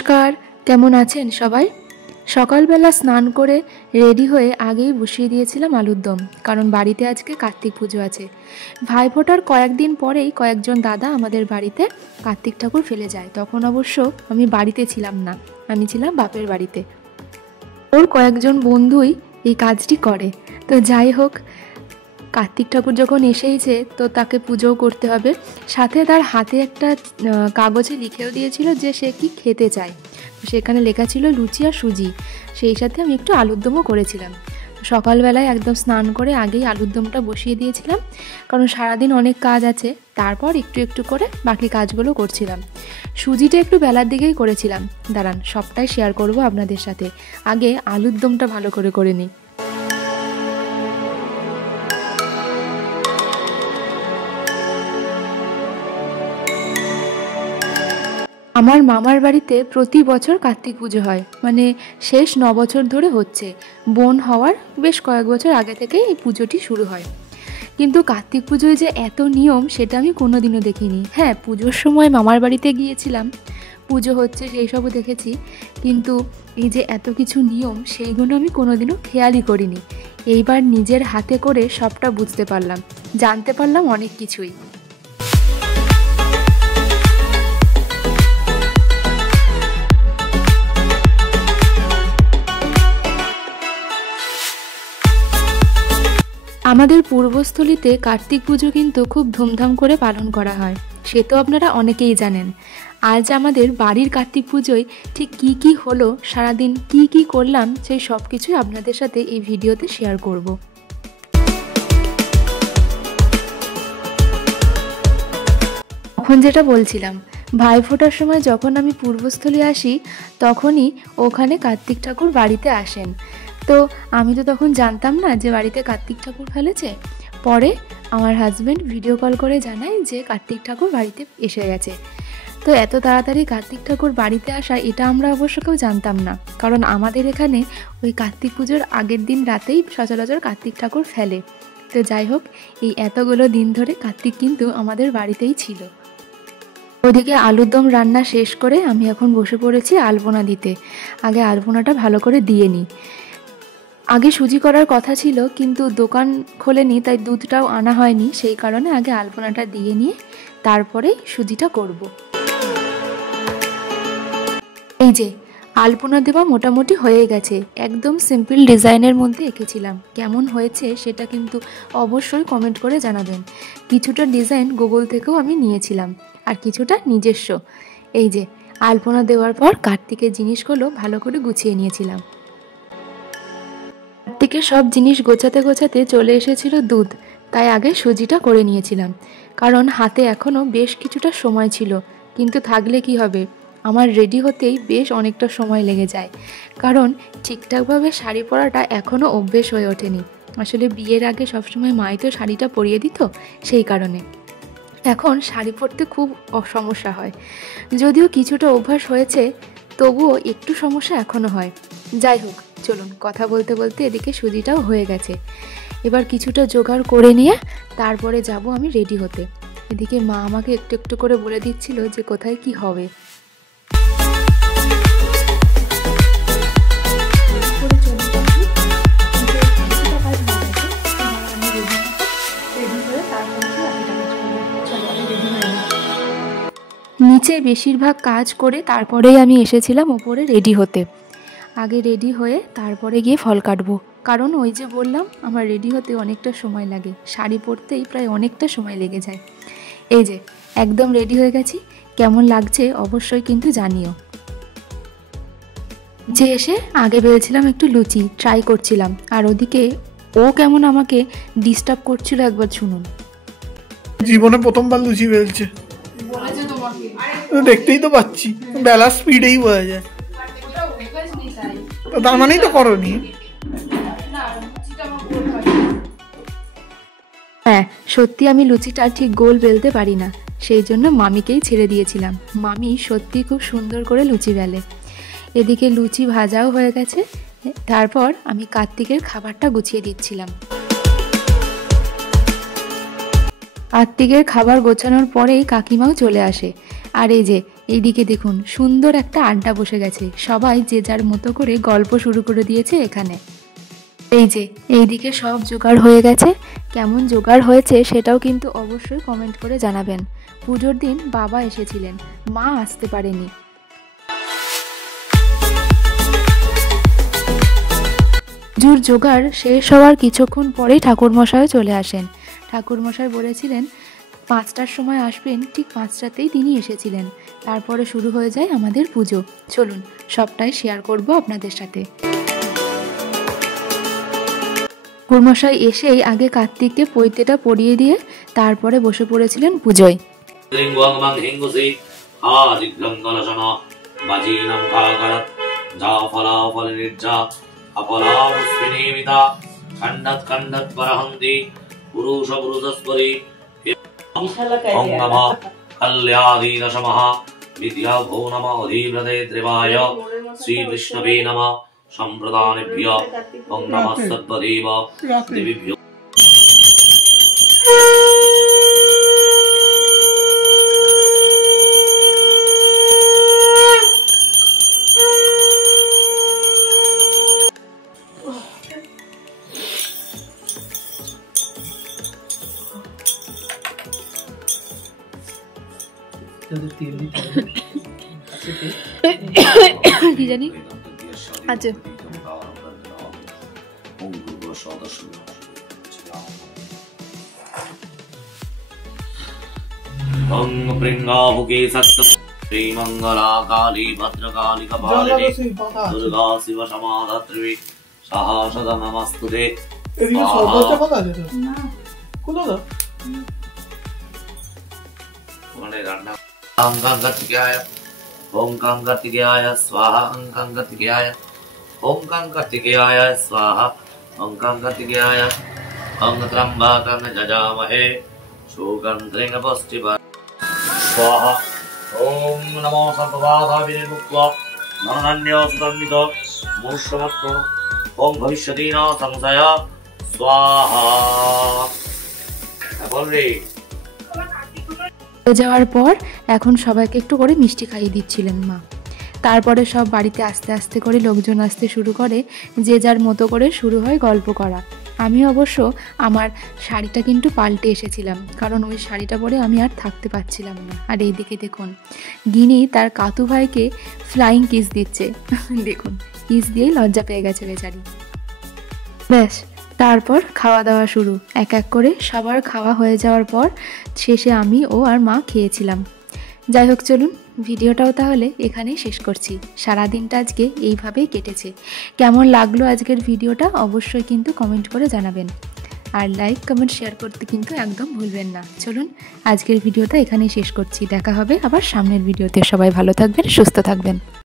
নমস্কার, কেমন আছেন সবাই? সকালবেলা স্নান করে রেডি হয়ে আগেই বসিয়ে দিয়েছিলাম আলুর দম, কারণ বাড়িতে আজকে কার্তিক পুজো আছে। ভাইফোঁটার কয়েকদিন পরেই কয়েকজন দাদা আমাদের বাড়িতে কার্তিক ঠাকুর ফেলে যায়। তখন অবশ্য আমি বাড়িতে ছিলাম না, আমি ছিলাম বাপের বাড়িতে। ওর কয়েকজন বন্ধুই এই কাজটি করে। তো যাই হোক, কার্তিক ঠাকুর যখন এসেইছে তো তাকে পুজোও করতে হবে। সাথে তার হাতে একটা কাগজে লিখেও দিয়েছিল যে সে কি খেতে চায়। সেখানে লেখা ছিল লুচি আর সুজি। সেই সাথে আমি একটু আলুর দমও করেছিলাম। সকালবেলায় একদম স্নান করে আগেই আলুর দমটা বসিয়ে দিয়েছিলাম, কারণ সারাদিন অনেক কাজ আছে। তারপর একটু একটু করে বাকি কাজগুলো করছিলাম। সুজিটা একটু বেলার দিকেই করেছিলাম। দাঁড়ান, সবটাই শেয়ার করব আপনাদের সাথে। আগে আলুর দমটা ভালো করে নিই। আমার মামার বাড়িতে প্রতি বছর কার্তিক পুজো হয়, মানে শেষ 9 বছর ধরে হচ্ছে। বোন হওয়ার বেশ কয়েক বছর আগে থেকেই এই পুজোটি শুরু হয়। কিন্তু কার্তিক পুজোয় যে এত নিয়ম সেটা আমি কোনোদিনও দেখিনি। হ্যাঁ, পুজোর সময় মামার বাড়িতে গিয়েছিলাম, পুজো হচ্ছে সেই সবও দেখেছি, কিন্তু এই যে এত কিছু নিয়ম সেইগুলো আমি কোনোদিনও খেয়ালই করিনি। এইবার নিজের হাতে করে সবটা বুঝতে পারলাম, জানতে পারলাম অনেক কিছুই। আমাদের পূর্বস্থলীতে কার্তিক পুজো কিন্তু খুব ধুমধাম করে পালন করা হয়, সে তো আপনারা অনেকেই জানেন। আজ আমাদের বাড়ির কার্তিক পুজোয় ঠিক কী কী হলো, সারাদিন কি কি করলাম, সেই সব কিছুই আপনাদের সাথে এই ভিডিওতে শেয়ার করব। এখন যেটা বলছিলাম, ভাইফোঁটার সময় যখন আমি পূর্বস্থলী আসি তখনই ওখানে কার্তিক ঠাকুর বাড়িতে আসেন। তো আমি তো তখন জানতাম না যে বাড়িতে কার্তিক ঠাকুর ফেলেছে। পরে আমার হাজব্যান্ড ভিডিও কল করে জানায় যে কার্তিক ঠাকুর বাড়িতে এসে গেছে। তো এত তাড়াতাড়ি কার্তিক ঠাকুর বাড়িতে আসা এটা আমরা অবশ্য কেউ জানতাম না, কারণ আমাদের এখানে ওই কার্তিক পুজোর আগের দিন রাতেই সচরাচর কার্তিক ঠাকুর ফেলে। তো যাই হোক, এই এতগুলো দিন ধরে কার্তিক কিন্তু আমাদের বাড়িতেই ছিল। ওদিকে আলুর দম রান্না শেষ করে আমি এখন বসে পড়েছি আলপনা দিতে। আগে আলপনাটা ভালো করে দিয়ে নিই। আগে সুজি করার কথা ছিল, কিন্তু দোকান খোলেনি, তাই দুধটাও আনা হয়নি। সেই কারণে আগে আলপনাটা দিয়ে নিয়ে তারপরে সুজিটা করব। এই যে আলপনা দেওয়া মোটামুটি হয়ে গেছে। একদম সিম্পল ডিজাইনের মধ্যে এঁকেছিলাম। কেমন হয়েছে সেটা কিন্তু অবশ্যই কমেন্ট করে জানাবেন। কিছুটা ডিজাইন গুগল থেকেও আমি নিয়েছিলাম, আর কিছুটা নিজস্ব। এই যে আলপনা দেওয়ার পর কার্তিকের জিনিসগুলো ভালো করে গুছিয়ে নিয়েছিলাম। কার্তিকের সব জিনিস গোছাতে গোছাতে চলে এসেছিল দুধ, তাই আগে সুজিটা করে নিয়েছিলাম, কারণ হাতে এখনও বেশ কিছুটা সময় ছিল। কিন্তু থাকলে কি হবে, আমার রেডি হতেই বেশ অনেকটা সময় লেগে যায়, কারণ ঠিকঠাকভাবে শাড়ি পরাটা এখনও অভ্যেস হয়ে ওঠেনি। আসলে বিয়ের আগে সবসময় মাই তো শাড়িটা পরিয়ে দিত, সেই কারণে এখন শাড়ি পরতে খুব সমস্যা হয়। যদিও কিছুটা অভ্যাস হয়েছে, তবুও একটু সমস্যা এখনও হয়। যাই হোক, চলুন, কথা বলতে বলতে এদিকে সুজিটাও হয়ে গেছে। এবার কিছুটা জোগাড় করে নিয়ে তারপরে যাব আমি রেডি হতে। এদিকে মা আমাকে একটু একটু করে বলে দিচ্ছিল যে কোথায় কি হবে। নিচে বেশিরভাগ কাজ করে তারপরেই আমি এসেছিলাম ওপরে রেডি হতে। আগে রেডি হয়ে তারপরে গিয়ে ফল কাটবো, কারণ ওই যে বললাম আমার রেডি হতে অনেকটা সময় লাগে। শাড়ি পরতেই প্রায় অনেকটা সময় লেগে যায়। এই যে একদম রেডি হয়ে গেছি, কেমন লাগছে অবশ্যই কিন্তু জানিও। যে এসে আগে বেলছিলাম একটু লুচি, ট্রাই করছিলাম, আর ওদিকে ও কেমন আমাকে ডিস্টার্ব করছিল একবার শুনুন। জীবনে প্রথমবার লুচি বেলছে, দেখতেই তো পাচ্ছি, বেলা স্পিডেই বোঝা যায়। তার মানেই তো করনি। হ্যাঁ, সত্যি আমি লুচিটা ঠিক গোল বেলতে পারি না, সেই জন্য মামিকেই ছেড়ে দিয়েছিলাম। মামি সত্যি খুব সুন্দর করে লুচি বেলে। এদিকে লুচি ভাজাও হয়ে গেছে। তারপর আমি কার্তিকের খাবারটা গুছিয়ে দিচ্ছিলাম। কার্তিকের খাবার গোছানোর পরেই কাকিমাও চলে আসে। আর এই যে এইদিকে দেখুন সুন্দর একটা আড্ডা বসে গেছে, সবাই যে যার মতো করে গল্প শুরু করে দিয়েছে এখানে। এই যে এইদিকে সব জোগাড় হয়ে গেছে, কেমন জোগাড় হয়েছে সেটাও কিন্তু অবশ্যই কমেন্ট করে জানাবেন। পুজোর দিন বাবা এসেছিলেন, মা আসতে পারেনি। পুজোর জোগাড় শেষ হওয়ার কিছুক্ষণ পরেই ঠাকুরমশাই চলে আসেন। ঠাকুরমশাই বলেছিলেন 5টার সময় আসবেন, ঠিক 5টাতেই তিনি এসেছিলেন। তারপরে শুরু হয়ে যায় আমাদের পুজো। চলুন সবটাই শেয়ার করব আপনাদের সাথে। ঠাকুরমশাই এসেই আগে কার্তিককে পৈতেটা পরিয়ে দিয়ে তারপরে বসে পড়েছিলেন পুজোয়। श्री विष्णवे नमः संप्रदानेभ्यो ओम नमः सद्वदेव देवीभ्यो। কি জানি আচ্ছা प्रिंगाभुके सत्य श्रीमंगला काली भद्रकाली कपालिनी दुर्गा शिव समाधात्री सदा नमस्तुते। এদিকে সর্বত্র কথা আছে তো না কোথা দাও মানে রান্না ওম কাঙ্কার্তিকেয়ায় ওম কাঙ্কার্তিকেয়ায় স্বাহা ওম কাঙ্কার্তিকেয়ায় ওম কাঙ্কার্তিকেয়ায় স্বাহা ওম কাঙ্কার্তিকেয়ায় ওম ত্রম্বকং যজামহে সুগন্ধিং পুষ্টিবা स्वाहा ओम नमो सर्वबाधाविने मुक्त्वा नरनन्योस्तन्वित मूर्छमत्र ओम भविष्यति न संशय स्वाहा। बोल रे যাওয়ার পর এখন সবাইকে একটু করে মিষ্টি খাইয়ে দিচ্ছিলেন মা। তারপরে সব বাড়িতে আস্তে আস্তে করে লোকজন আসতে শুরু করে, যে যার মতো করে শুরু হয় গল্প করা। আমি অবশ্য আমার শাড়িটা কিন্তু পাল্টে এসেছিলাম, কারণ ওই শাড়িটা পরে আমি আর থাকতে পারছিলাম না। আর এইদিকে দেখুন গিনি তার কাতু ভাইকে ফ্লাইং কিস দিচ্ছে দেখুন কিস দিয়েই লজ্জা পেয়ে গেছে বেচারি। ব্যাস তারপর খাওয়া দাওয়া শুরু। এক এক করে সবার খাওয়া হয়ে যাওয়ার পর শেষে আমি ও আর মা খেয়েছিলাম। যাই হোক চলুন ভিডিওটাও তাহলে এখানেই শেষ করছি। সারাদিনটা আজকে এইভাবেই কেটেছে। কেমন লাগলো আজকের ভিডিওটা অবশ্যই কিন্তু কমেন্ট করে জানাবেন, আর লাইক কমেন্ট শেয়ার করতে কিন্তু একদম ভুলবেন না। চলুন আজকের ভিডিওটা এখানেই শেষ করছি, দেখা হবে আবার সামনের ভিডিওতে। সবাই ভালো থাকবেন, সুস্থ থাকবেন।